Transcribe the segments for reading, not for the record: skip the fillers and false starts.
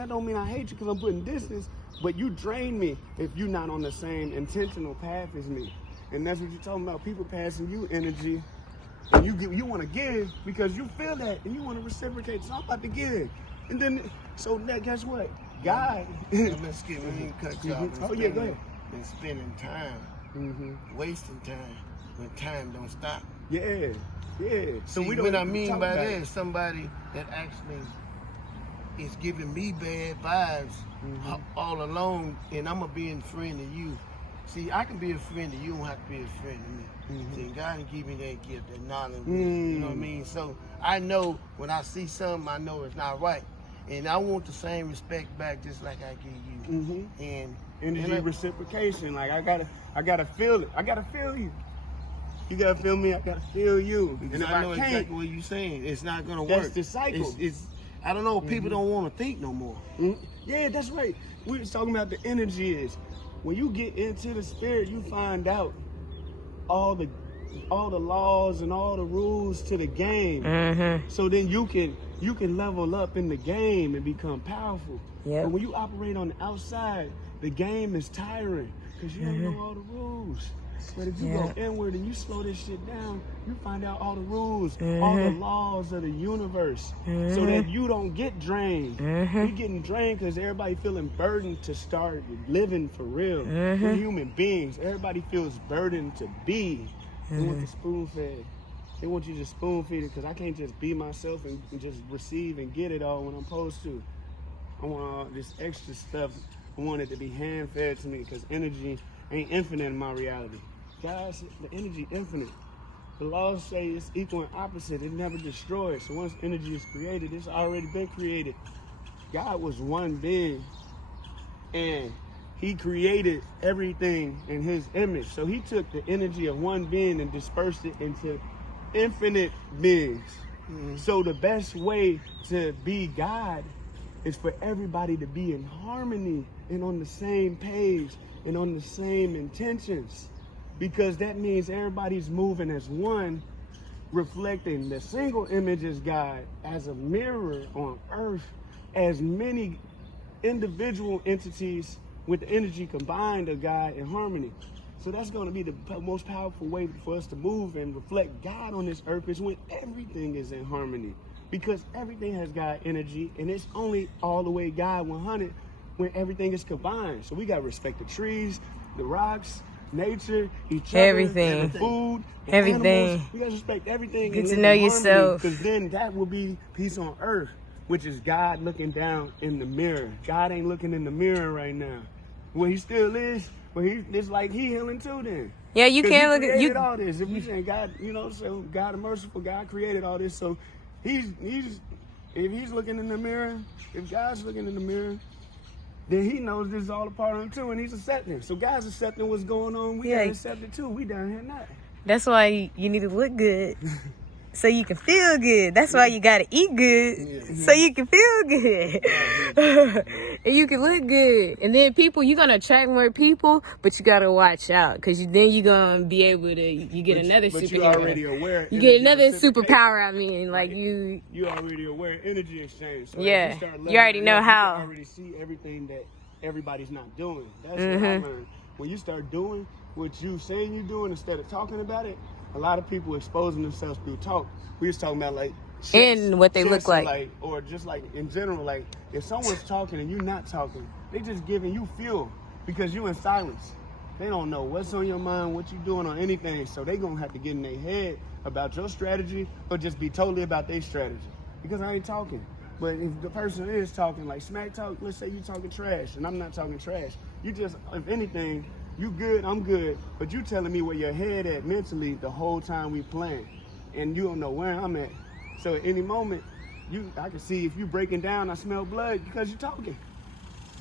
that don't mean I hate you because I'm putting distance, but you drain me if you're not on the same intentional path as me. And that's what you're talking about, people passing you energy, and you want to give because you feel that, and you want to reciprocate, so I'm about to give. And then, so that, guess what? God. Let's get me cut you off. Oh, yeah, go ahead. And spending time, wasting time, when time don't stop. Yeah, yeah. So See, what I mean by that is somebody that actually is giving me bad vibes all along, and I'm going to be a friend to you. See, I can be a friend to you, don't have to be a friend to me. See, God can give me that gift, that knowledge, you know what I mean? So I know when I see something, I know it's not right. And I want the same respect back just like I give you. And energy reciprocation, like I gotta feel it. I gotta feel you. You gotta feel me, I gotta feel you. Because And I know can't, exactly what you're saying. It's not gonna that's work. the cycle. It's I don't know, people don't want to think no more. Yeah, that's right. We was talking about the energy is when you get into the spirit, you find out all the laws and all the rules to the game. So then you can level up in the game and become powerful. Yep. But when you operate on the outside, the game is tiring because you don't know all the rules. But if you go inward and you slow this shit down, you find out all the rules, all the laws of the universe, so that you don't get drained. You're getting drained because everybody feeling burdened to start living for real. We're human beings. Everybody feels burdened to be. They want the spoon fed. They want you to spoon feed it because I can't just be myself and just receive and get it all when I'm supposed to. I want all this extra stuff. I want it to be hand fed to me because energy ain't infinite in my reality. Guys, the energy infinite. The laws say it's equal and opposite. It never destroys. So once energy is created, it's already been created. God was one being, and he created everything in his image. So he took the energy of one being and dispersed it into infinite beings. So the best way to be God is for everybody to be in harmony and on the same page and on the same intentions. Because that means everybody's moving as one, reflecting the single image as God as a mirror on earth, as many individual entities with the energy combined of God in harmony. So that's going to be the most powerful way for us to move and reflect God on this earth, is when everything is in harmony. Because everything has God energy, and it's only all the way God 100 when everything is combined. So we got to respect the trees, the rocks, nature, each other, Everything. the food, the Everything. animals. We gotta respect everything. Get to know yourself. Because then that will be peace on earth, which is God looking down in the mirror. God ain't looking in the mirror right now. Well, he still is, but it's like he healing too then. Yeah, you can't look at you. All this. If we saying God, so God, a merciful God, created all this. So if he's looking in the mirror, if God's looking in the mirror, then he knows this is all a part of him too, and he's accepting. So God's accepting what's going on. We gotta accept it too. We down here not. That's why you need to look good, so you can feel good. That's why you gotta eat good, so you can feel good, and you can look good. And then you're gonna attract more people, but you gotta watch out, because then you're gonna be able to. You get another superhero. You're already aware. You get another superpower. I mean, like you. You already aware energy exchange. So Yeah, you already know how. You already see everything that everybody's not doing. That's what I learned. When you start doing what you saying you're doing instead of talking about it, a lot of people exposing themselves through talk. We was talking about like and what they look like, or just like in general, like if someone's talking and you're not talking, they just giving you fuel because you in silence. They don't know what's on your mind, what you doing on anything, so they gonna have to get in their head about your strategy or just be totally about their strategy because I ain't talking. But if the person is talking like smack talk, let's say you talking trash and I'm not talking trash, you just, if anything, you good, I'm good, but you telling me where your head at mentally the whole time we playing, and you don't know where I'm at. So at any moment, I can see if you breaking down, I smell blood because you're talking,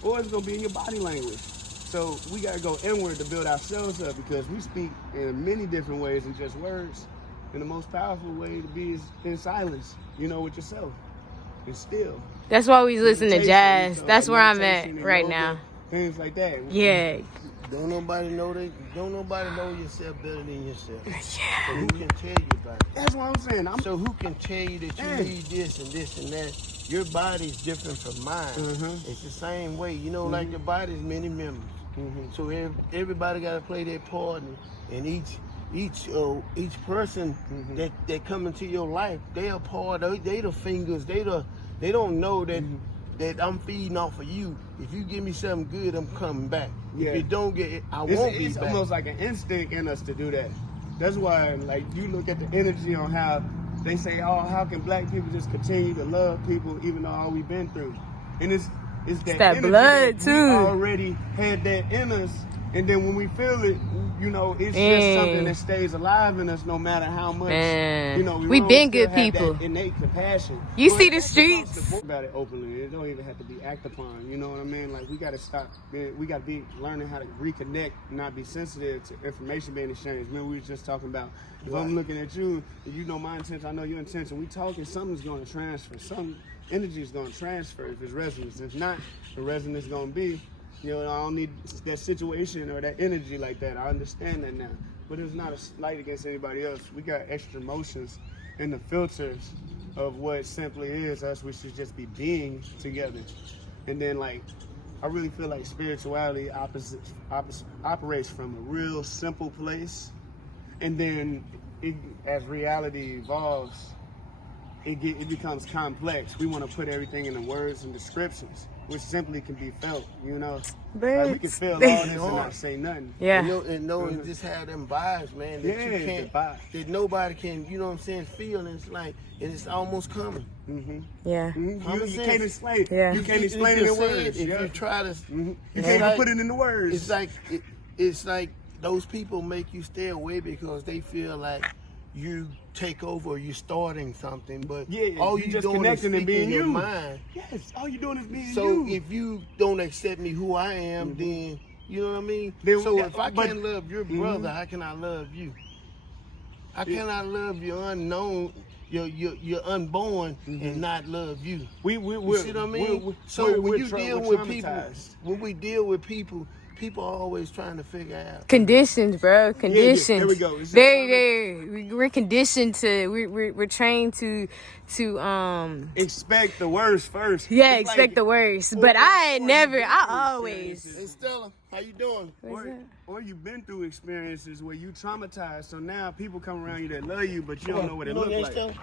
or it's gonna be in your body language. So we gotta go inward to build ourselves up because we speak in many different ways than just words. And the most powerful way to be is in silence, with yourself, and still. That's why we listen to jazz. So That's where I'm meditation at and right yoga, now. Things like that. Yeah. Don't nobody know yourself better than yourself. Yeah. So who can tell you about it? That's what I'm saying. So who can tell you that you need this and this and that? Your body's different from mine. It's the same way. You know, like the body's many members. So everybody got to play their part, and each person that come into your life, they are part. They the fingers. They don't know that I'm feeding off of you. If you give me something good, I'm coming back. Yeah. If you don't get it, I won't be It's back. almost like an instinct in us to do that. That's why, like, you look at the energy on how they say, oh, how can black people just continue to love people even though all we've been through? And it's that energy blood, that too. We already had that in us, and then when we feel it, you know, it's just something that stays alive in us no matter how much. You know, we been good have people. That innate compassion. You But see the that's streets. across the board about it openly. It don't even have to be acted upon. You know what I mean? Like, we got to stop. We got to be learning how to reconnect, not be sensitive to information being exchanged. Remember, we was just talking about if I'm looking at you, and you know my intention, I know your intention. We talking, something's going to transfer. Some energy is going to transfer if it's resonance. If not, the resonance is going to be. You know, I don't need that situation or that energy like that. I understand that now. But it's not a slight against anybody else. We got extra emotions in the filters of what simply is us. We should just be being together. And then, like, I really feel like spirituality operates from a real simple place. And then as reality evolves, it becomes complex. We want to put everything in the words and descriptions, which simply can be felt, you know. Like, we can feel all this and not say nothing. Yeah. And just have them vibes, man, that you can't, that nobody can, you know what I'm saying, feel. And it's almost coming. Yeah. You can't explain it. Yeah. You can't explain it in words. If you try to, You can't even put it into words. It's like those people make you stay away because they feel like you take over, you're starting something, but all you just doing connecting is and being your you. mind. Yes, all you doing is being you. So if you don't accept me who I am, then you know what I mean. So if I can't love your brother, how can I love you? How can I love your unknown, your unborn, and not love you? You see what I mean? So when you deal with people, when we deal with people are always trying to figure out Conditions, bro. Conditions. There we go. We're conditioned to. We're trained to expect the worst first. Yeah, It's expect like, the worst. or- But or I you've never. been I through always. experiences. Hey Stella, how you doing? Or you've been through experiences where you traumatized, so now people come around you that love you, but you don't know what it looks like.